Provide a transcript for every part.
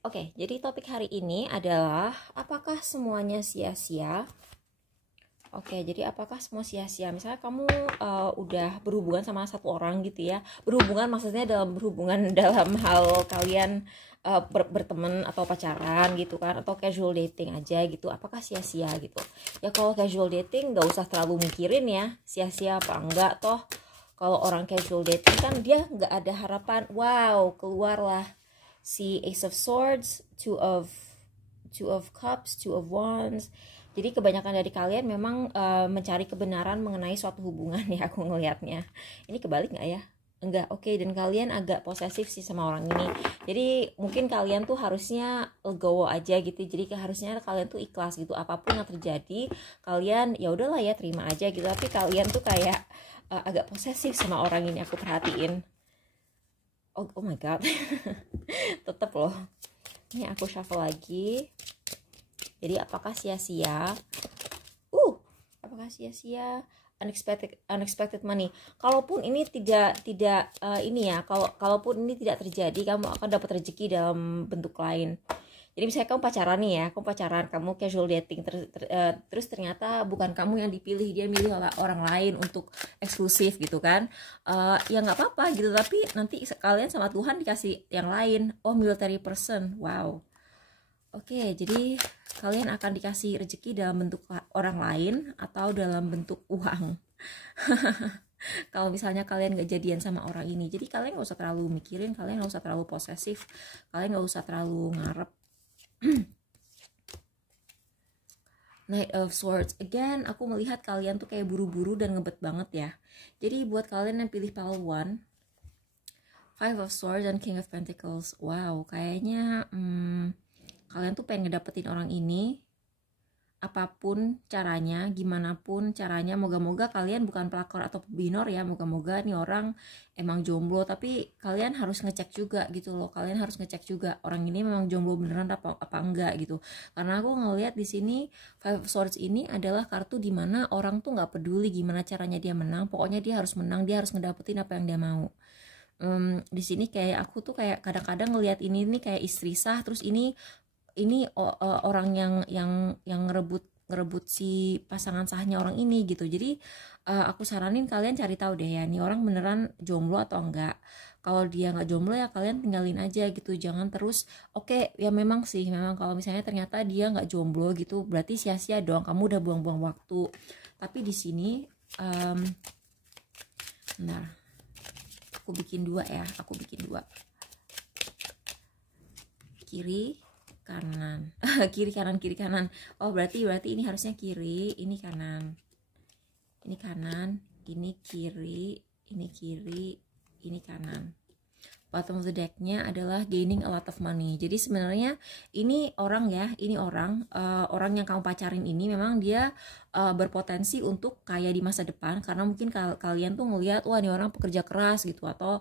Oke, jadi topik hari ini adalah apakah semuanya sia-sia? Oke, jadi apakah semua sia-sia? Misalnya kamu udah berhubungan sama satu orang gitu ya. Berhubungan maksudnya dalam berhubungan dalam hal kalian berteman atau pacaran gitu kan, atau casual dating aja gitu. Apakah sia-sia gitu? Ya kalau casual dating nggak usah terlalu mikirin ya sia-sia apa enggak toh. Kalau orang casual dating kan dia nggak ada harapan. Wow, keluarlah si Ace of Swords, Two of Cups, Two of Wands. Jadi kebanyakan dari kalian memang mencari kebenaran mengenai suatu hubungan ya, aku ngelihatnya. Ini kebalik nggak ya? Enggak, oke. Dan kalian agak posesif sih sama orang ini. Jadi mungkin kalian tuh harusnya legowo aja gitu. Jadi harusnya kalian tuh ikhlas gitu. Apapun yang terjadi, kalian ya udahlah ya terima aja gitu. Tapi kalian tuh kayak agak posesif sama orang ini, aku perhatiin. Oh my god. Tetep loh. Ini aku shuffle lagi. Jadi apakah sia-sia? Apakah sia-sia? Unexpected money. Kalaupun ini tidak ini ya, kalaupun ini tidak terjadi, kamu akan dapat rezeki dalam bentuk lain. Jadi misalnya kamu pacaran nih ya, kamu casual dating, terus ternyata bukan kamu yang dipilih, dia milih orang lain untuk eksklusif gitu kan. Ya nggak apa-apa gitu, tapi nanti kalian sama Tuhan dikasih yang lain. Oh, military person, wow. Oke, jadi kalian akan dikasih rezeki dalam bentuk orang lain atau dalam bentuk uang. Kalau misalnya kalian gak jadian sama orang ini, jadi kalian gak usah terlalu mikirin, kalian gak usah terlalu posesif, kalian gak usah terlalu ngarep. Knight of Swords, again aku melihat kalian tuh kayak buru-buru dan ngebet banget ya. Jadi buat kalian yang pilih pahlawan, Five of Swords dan King of Pentacles, wow, kayaknya kalian tuh pengen ngedapetin orang ini apapun caranya, gimana pun caranya. Moga-moga kalian bukan pelakor atau pebinor ya, moga-moga nih orang emang jomblo, tapi kalian harus ngecek juga gitu loh. Kalian harus ngecek juga orang ini memang jomblo beneran apa enggak gitu. Karena aku ngelihat di sini Five of Swords ini adalah kartu dimana orang tuh nggak peduli gimana caranya dia menang, pokoknya dia harus menang, dia harus ngedapetin apa yang dia mau. Di sini kayak aku tuh kayak kadang-kadang ngelihat ini nih kayak istri sah, terus ini orang yang ngerebut si pasangan sahnya orang ini gitu. Jadi aku saranin kalian cari tahu deh ya, nih orang beneran jomblo atau enggak. Kalau dia nggak jomblo ya kalian tinggalin aja gitu, jangan terus oke, ya memang sih, memang kalau misalnya ternyata dia nggak jomblo gitu berarti sia-sia dong, kamu udah buang-buang waktu. Tapi di sini nah aku bikin dua kiri kanan kiri kanan. Oh berarti ini harusnya kiri, ini kanan, ini kiri, ini kanan. Bottom of the decknya adalah gaining a lot of money. Jadi sebenarnya ini orang orang yang kamu pacarin ini memang dia berpotensi untuk kaya di masa depan, karena mungkin kalian tuh ngelihat wah ini orang pekerja keras gitu, atau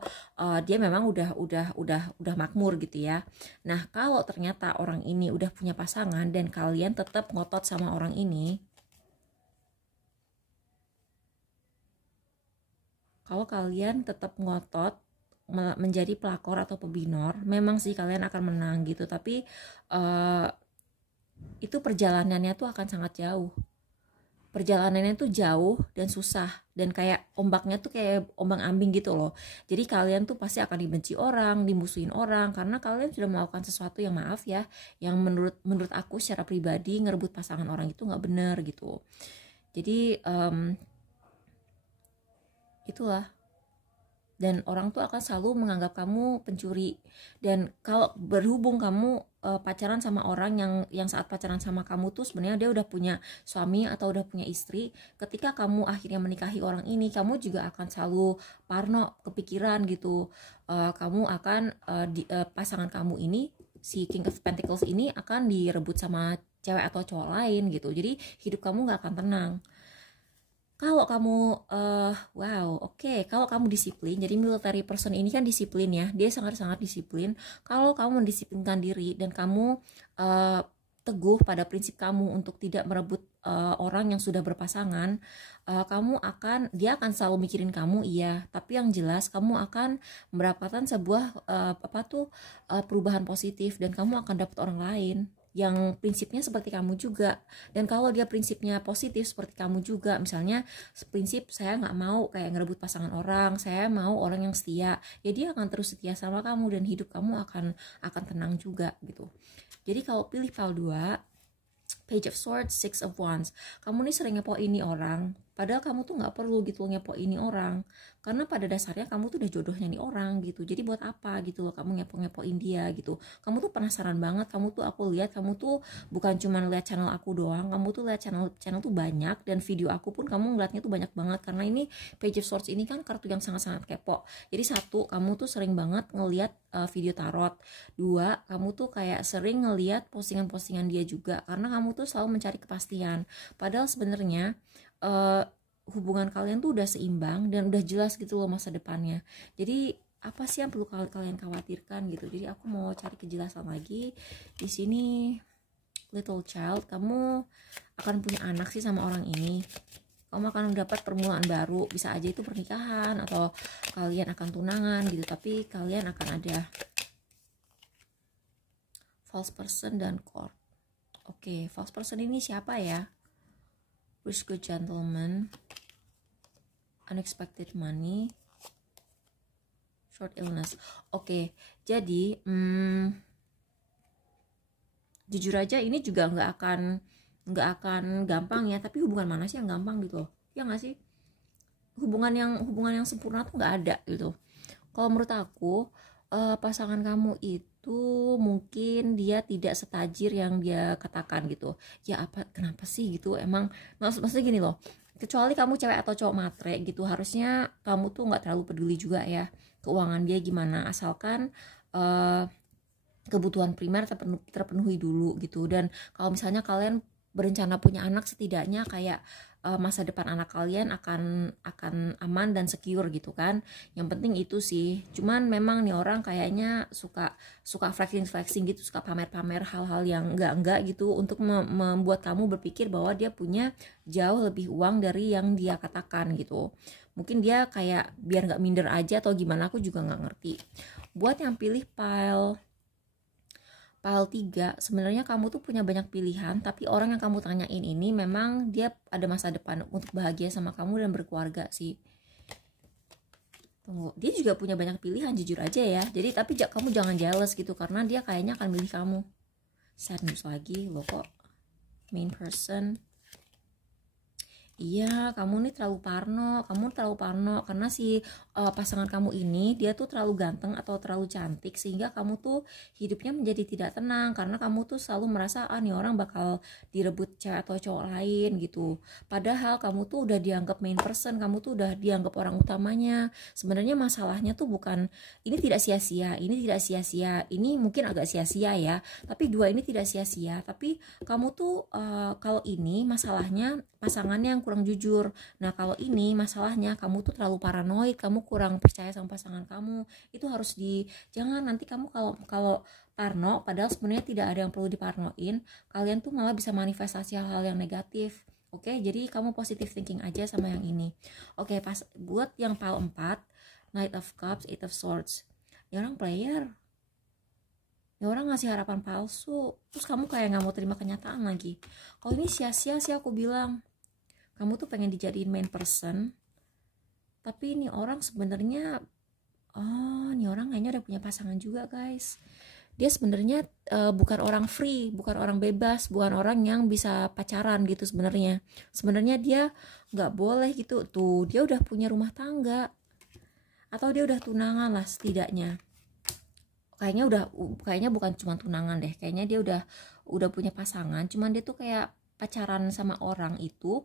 dia memang udah makmur gitu ya. Nah kalau ternyata orang ini udah punya pasangan dan kalian tetap ngotot sama orang ini, kalau kalian tetap ngotot menjadi pelakor atau pebinor, memang sih kalian akan menang gitu, tapi itu perjalanannya tuh akan sangat jauh. Perjalanannya tuh jauh dan susah, dan kayak ombaknya tuh kayak ombang ambing gitu loh. Jadi kalian tuh pasti akan dibenci orang, dimusuhin orang, karena kalian sudah melakukan sesuatu yang maaf ya, yang menurut aku secara pribadi ngerebut pasangan orang itu nggak bener gitu. Jadi itulah. Dan orang tuh akan selalu menganggap kamu pencuri. Dan kalau berhubung kamu pacaran sama orang yang saat pacaran sama kamu tuh sebenarnya dia udah punya suami atau udah punya istri, ketika kamu akhirnya menikahi orang ini, kamu juga akan selalu parno, kepikiran gitu. Kamu akan pasangan kamu ini, si King of Pentacles ini akan direbut sama cewek atau cowok lain gitu. Jadi hidup kamu nggak akan tenang. Kalau kamu kalau kamu disiplin, jadi military person ini kan disiplin ya, dia sangat-sangat disiplin. Kalau kamu mendisiplinkan diri dan kamu teguh pada prinsip kamu untuk tidak merebut orang yang sudah berpasangan, dia akan selalu mikirin kamu, iya, tapi yang jelas kamu akan mendapatkan sebuah perubahan positif, dan kamu akan dapat orang lain yang prinsipnya seperti kamu juga. Dan kalau dia prinsipnya positif seperti kamu juga, misalnya prinsip saya nggak mau kayak ngerebut pasangan orang, saya mau orang yang setia, ya dia akan terus setia sama kamu dan hidup kamu akan tenang juga gitu. Jadi kalau pilih pile 2, Page of Swords, Six of Wands, kamu nih sering ngepo ini orang, padahal kamu tuh nggak perlu gitu ngepo ini orang, karena pada dasarnya kamu tuh udah jodohnya nih orang gitu. Jadi buat apa gitu loh kamu ngepoin dia gitu. Kamu tuh penasaran banget, kamu tuh, aku lihat kamu tuh bukan cuma lihat channel aku doang, kamu tuh lihat channel tuh banyak, dan video aku pun kamu ngeliatnya tuh banyak banget, karena ini Page of Swords ini kan kartu yang sangat-sangat kepo. Jadi satu, kamu tuh sering banget ngeliat video tarot. Dua, kamu tuh kayak sering ngeliat postingan-postingan dia juga, karena kamu tuh selalu mencari kepastian. Padahal sebenarnya hubungan kalian tuh udah seimbang dan udah jelas gitu loh masa depannya. Jadi apa sih yang perlu kalian khawatirkan gitu. Jadi aku mau cari kejelasan lagi di sini. Little child, kamu akan punya anak sih sama orang ini. Kamu akan mendapat permulaan baru, bisa aja itu pernikahan atau kalian akan tunangan gitu, tapi kalian akan ada false person dan court. Oke, false person ini siapa ya? Rich good gentleman, unexpected money, short illness. Oke, jadi jujur aja ini juga nggak akan gampang ya, tapi hubungan mana sih yang gampang gitu loh, ya nggak sih? Hubungan yang sempurna tuh nggak ada gitu. Kalau menurut aku pasangan kamu itu mungkin dia tidak setajir yang dia katakan gitu ya. Kenapa sih gitu, emang maksudnya gini loh, kecuali kamu cewek atau cowok matre gitu, harusnya kamu tuh nggak terlalu peduli juga ya keuangan dia gimana, asalkan kebutuhan primer terpenuhi dulu gitu. Dan kalau misalnya kalian berencana punya anak, setidaknya kayak masa depan anak kalian akan aman dan secure gitu kan. Yang penting itu sih. Cuman memang nih orang kayaknya suka flexing gitu, suka pamer hal-hal yang enggak gitu, untuk membuat kamu berpikir bahwa dia punya jauh lebih uang dari yang dia katakan gitu. Mungkin dia kayak biar nggak minder aja atau gimana, aku juga nggak ngerti. Buat yang pilih pile 3, sebenarnya kamu tuh punya banyak pilihan, tapi orang yang kamu tanyain ini memang dia ada masa depan untuk bahagia sama kamu dan berkeluarga sih. Tunggu, dia juga punya banyak pilihan jujur aja ya. Jadi tapi kamu jangan jealous gitu, karena dia kayaknya akan milih kamu. Sad news lagi loh kok. Main person. Iya, kamu nih terlalu parno karena si pasangan kamu ini dia tuh terlalu ganteng atau terlalu cantik, sehingga kamu tuh hidupnya menjadi tidak tenang, karena kamu tuh selalu merasa nih orang bakal direbut cewek atau cowok lain gitu. Padahal kamu tuh udah dianggap main person, kamu tuh udah dianggap orang utamanya. Sebenarnya masalahnya tuh bukan ini tidak sia-sia, ini mungkin agak sia-sia ya, tapi dua ini tidak sia-sia. Tapi kamu tuh kalau ini masalahnya pasangannya yang kurang jujur. Nah kalau ini masalahnya kamu tuh terlalu paranoid, kamu kurang percaya sama pasangan kamu. Itu harus jangan nanti kamu kalau parno, padahal sebenarnya tidak ada yang perlu diparnoin, kalian tuh malah bisa manifestasi hal-hal yang negatif. Oke, jadi kamu positive thinking aja sama yang ini. Oke, pas buat yang pile 4, Knight of Cups, Eight of Swords. Ya orang player, ya orang ngasih harapan palsu, terus kamu kayak nggak mau terima kenyataan lagi. Kalau ini sia-sia sih aku bilang. Kamu tuh pengen dijadiin main person, tapi ini orang sebenarnya ini orang kayaknya udah punya pasangan juga guys. Dia sebenarnya bukan orang free, bukan orang bebas, bukan orang yang bisa pacaran gitu sebenarnya. Sebenarnya dia nggak boleh gitu. Tuh dia udah punya rumah tangga, atau dia udah tunangan lah setidaknya. Kayaknya bukan cuma tunangan deh, kayaknya dia udah punya pasangan. Cuman dia tuh kayak pacaran sama orang itu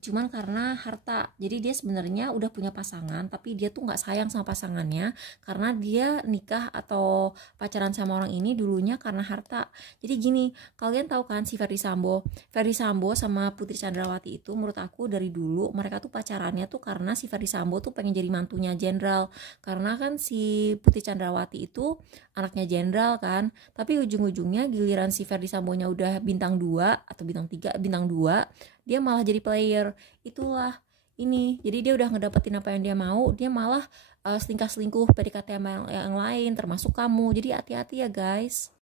cuman karena harta. Jadi dia sebenarnya udah punya pasangan, tapi dia tuh nggak sayang sama pasangannya karena dia nikah atau pacaran sama orang ini dulunya karena harta. Jadi gini, kalian tahu kan si Ferdy Sambo sama Putri Chandrawati itu menurut aku dari dulu mereka tuh pacarannya tuh karena si Ferdy Sambo tuh pengen jadi mantunya jenderal, karena kan si Putri Chandrawati itu anaknya jenderal kan. Tapi ujung-ujungnya giliran si Ferdy Sambonya udah bintang 2 atau bintang 3, bintang 2, dia malah jadi player. Itulah ini, jadi dia udah ngedapetin apa yang dia mau, dia malah selingkuh PDKT sama yang lain termasuk kamu. Jadi hati-hati ya guys.